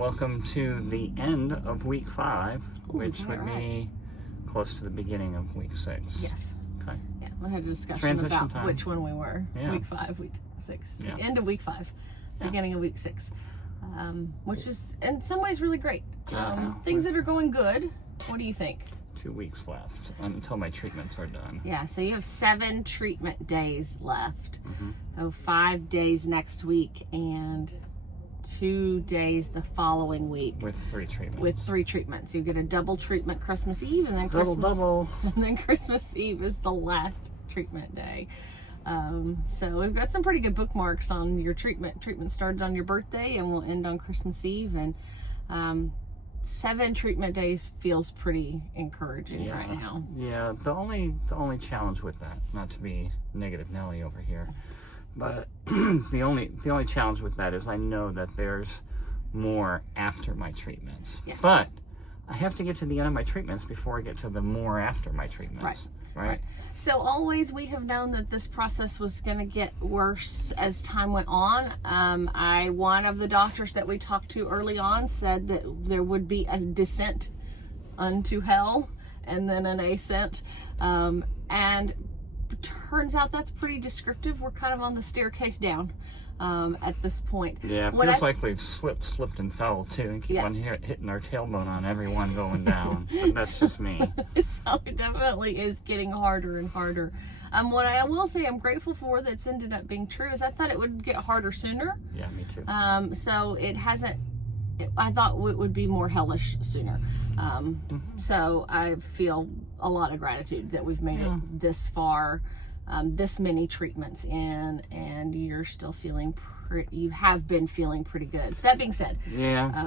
welcome to the end of week 5, which would be close to the beginning of week 6. Yes. Okay. Yeah, we had a discussion Transition about time. which one we were. Yeah. Week 5, week 6. Yeah. End of week 5, Yeah. beginning of week 6. Which is in some ways really great. Yeah. Things that are going good. What do you think? 2 weeks left until my treatments are done. Yeah, so you have 7 treatment days left. Mm-hmm. So 5 days next week and 2 days the following week. With 3 treatments. With 3 treatments. You get a double treatment Christmas Eve, and then double. And then Christmas Eve is the last treatment day. So we've got some pretty good bookmarks on your treatment. Treatment started on your birthday and will end on Christmas Eve, and 7 treatment days feels pretty encouraging right now. Yeah, the only challenge with that, not to be negative Nelly over here, but the only challenge with that is I know that there's more after my treatments. Yes. But I have to get to the end of my treatments before I get to the more after my treatments. Right. So always we have known that this process was going to get worse as time went on. One of the doctors that we talked to early on said that there would be a descent unto hell and then an ascent. And turns out that's pretty descriptive. We're kind of on the staircase down at this point. Yeah, it feels like we've slipped and fell too, and keep on hitting our tailbone on everyone going down. But that's just me. So it definitely is getting harder and harder. What I will say I'm grateful for that's ended up being true is I thought it would get harder sooner. Yeah, me too. So it hasn't. I thought it would be more hellish sooner. So I feel a lot of gratitude that we've made it this far. This many treatments in, and you're still feeling you have been feeling pretty good. That being said,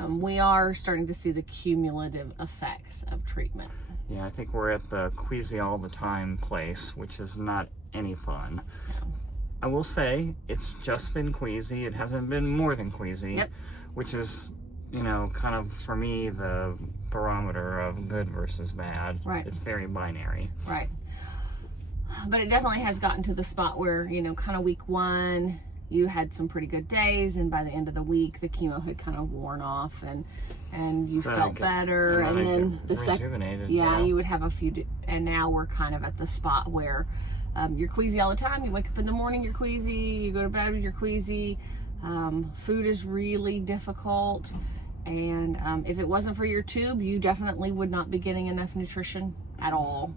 we are starting to see the cumulative effects of treatment. Yeah, I think we're at the queasy all the time place, which is not any fun. No. I will say it's just been queasy. It hasn't been more than queasy, which is, kind of for me the barometer of good versus bad. Right. It's very binary. Right. But it definitely has gotten to the spot where, kind of week 1, you had some pretty good days, and by the end of the week, the chemo had kind of worn off, and you felt better, and then the second, you would have a few, and now we're kind of at the spot where you're queasy all the time. You wake up in the morning, you're queasy. You go to bed, you're queasy. Food is really difficult, and if it wasn't for your tube, you definitely would not be getting enough nutrition at all,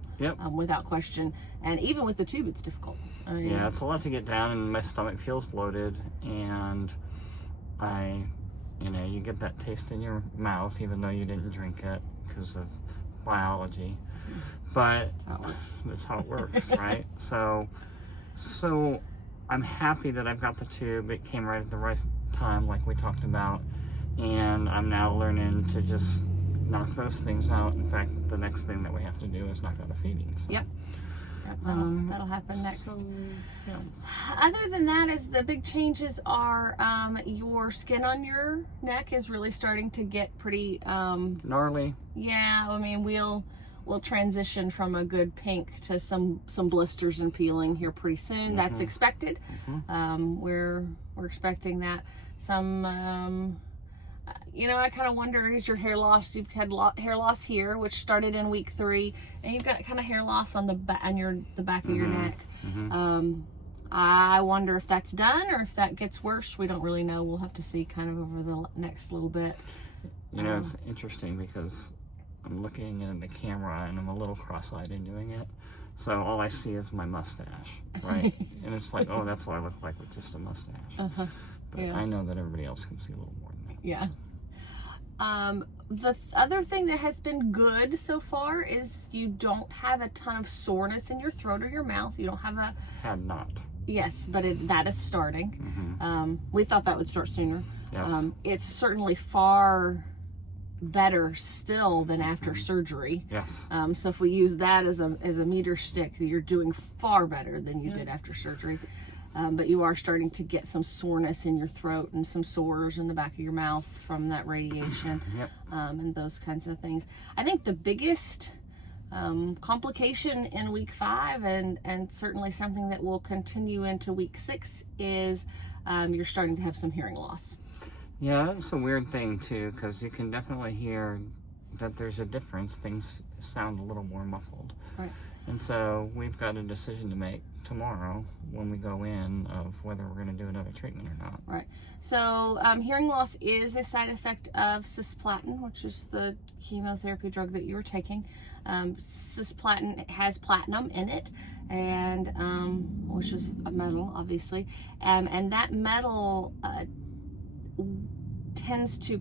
without question. And even with the tube, it's difficult. Yeah, it's a lot to get down, and my stomach feels bloated, and you get that taste in your mouth, even though you didn't drink it because of biology. But that's how it works, right? So I'm happy that I've got the tube. It came right at the right time, like we talked about, and I'm now learning to just knock those things out. In fact, the next thing that we have to do is knock out a feeding. So. Yep. That'll happen next. Other than that, is the big changes are your skin on your neck is really starting to get pretty gnarly. Yeah, I mean we'll transition from a good pink to some blisters and peeling here pretty soon. That's expected. We're expecting that. Some I kind of wonder, is your hair loss? You've had hair loss here, which started in week 3, and you've got kind of hair loss on the back of your neck. I wonder if that's done or if that gets worse. We don't really know. We'll have to see kind of over the next little bit. It's interesting because I'm looking in the camera and I'm a little cross-eyed in doing it. So all I see is my mustache, right? And it's like, oh, that's what I look like with just a mustache. But I know that everybody else can see a little more than that. Yeah. The other thing that has been good so far is you don't have a ton of soreness in your throat or your mouth. You don't have Had not. Yes, but that is starting. We thought that would start sooner. Yes. It's certainly far better still than after surgery. Yes. So if we use that as a meter stick, you're doing far better than you did after surgery. But you are starting to get some soreness in your throat and some sores in the back of your mouth from that radiation, and those kinds of things. I think the biggest complication in week 5, and certainly something that will continue into week 6, is you're starting to have some hearing loss. Yeah, it's a weird thing too, because you can definitely hear that there's a difference. Things sound a little more muffled. Right. And so we've got a decision to make tomorrow when we go in of whether we're going to do another treatment or not. Right. So hearing loss is a side effect of cisplatin, which is the chemotherapy drug that you're taking. Cisplatin has platinum in it, and which is a metal, obviously. And that metal tends to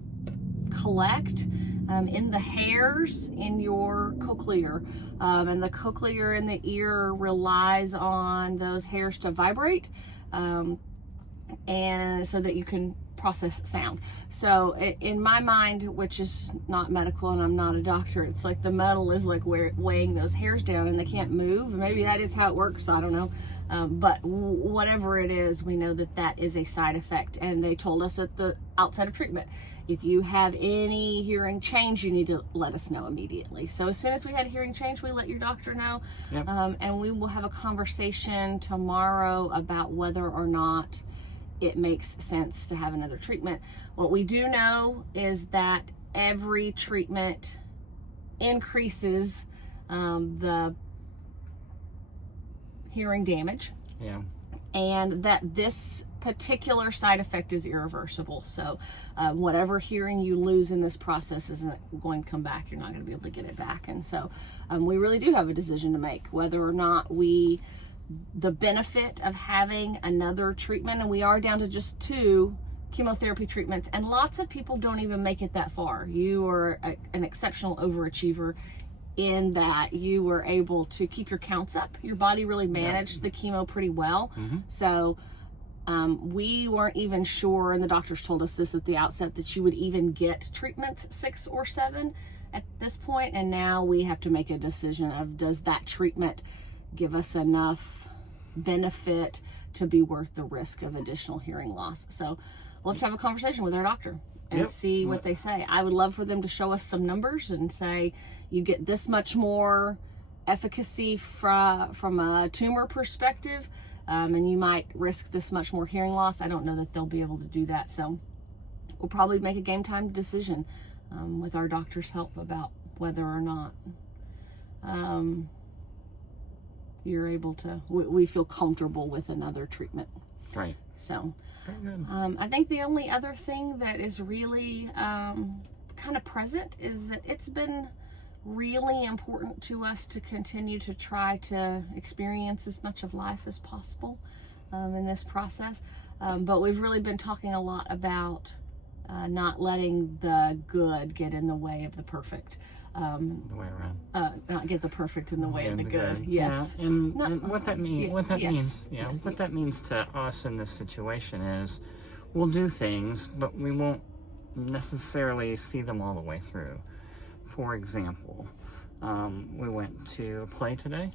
collect in the hairs in your cochlear, and the cochlear in the ear relies on those hairs to vibrate, and so that you can process sound. So in my mind, which is not medical and I'm not a doctor, it's like the metal is like weighing those hairs down and they can't move. Maybe that is how it works, I don't know. But whatever it is, we know that that is a side effect, and they told us at the outset of treatment, if you have any hearing change, you need to let us know immediately. So as soon as we had a hearing change, we let your doctor know. Yep. And we will have a conversation tomorrow about whether or not it makes sense to have another treatment. What we do know is that every treatment increases the hearing damage. Yeah. And that this particular side effect is irreversible. So whatever hearing you lose in this process isn't going to come back. You're not going to be able to get it back. And so we really do have a decision to make, whether or not the benefit of having another treatment, and we are down to just 2 chemotherapy treatments, and lots of people don't even make it that far. You are an exceptional overachiever in that you were able to keep your counts up. Your body really managed the chemo pretty well. Mm-hmm. So we weren't even sure, and the doctors told us this at the outset, that you would even get treatments 6 or 7 at this point. And now we have to make a decision of, does that treatment give us enough benefit to be worth the risk of additional hearing loss? So we'll have to have a conversation with our doctor and see what they say. I would love for them to show us some numbers and say, you get this much more efficacy from a tumor perspective, and you might risk this much more hearing loss. I don't know that they'll be able to do that. So we'll probably make a game time decision with our doctor's help about whether or not you're able to, we feel comfortable with another treatment. Right. So very good. I think the only other thing that is really kind of present is that it's been really important to us to continue to try to experience as much of life as possible in this process. But we've really been talking a lot about not letting the good get in the way of the perfect. The way around. Not get the perfect in the way of the good. Yes. Yeah. And what that means, what that yes. means to us in this situation is, we'll do things, but we won't necessarily see them all the way through. For example, we went to a play today,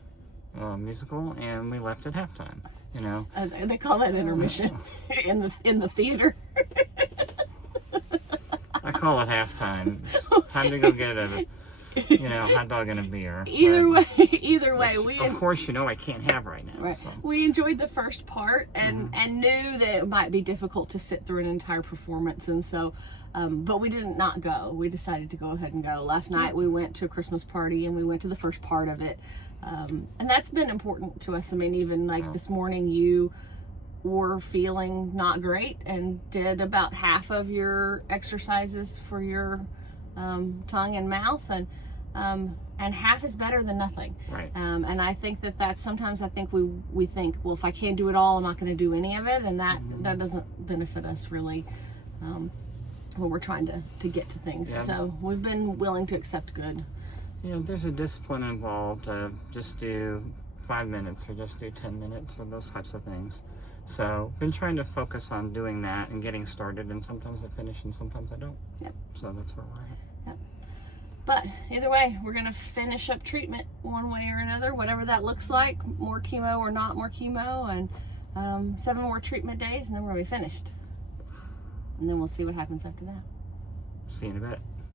a musical, and we left at halftime. You know, they call that intermission in the theater. I call it halftime. It's time to go get a hot dog and a beer. Either way, of course, I can't have right now. Right. So. We enjoyed the first part and knew that it might be difficult to sit through an entire performance, and so, but we didn't not go. We decided to go ahead and go. Last night we went to a Christmas party and we went to the first part of it, and that's been important to us. I mean, even like this morning, you were feeling not great and did about half of your exercises for your tongue and mouth, and half is better than nothing. Right. And I think that's sometimes I think we think, well, if I can't do it all, I'm not going to do any of it, and that doesn't benefit us really when we're trying to get to things. Yeah. So we've been willing to accept good. There's a discipline involved. Just do 5 minutes or just do 10 minutes or those types of things. So been trying to focus on doing that and getting started, and sometimes I finish and sometimes I don't. Yep. So that's where we're at. Yep. But either way, we're going to finish up treatment one way or another, whatever that looks like, more chemo or not more chemo, and 7 more treatment days, and then we're going to be finished. And then we'll see what happens after that. See you in a bit.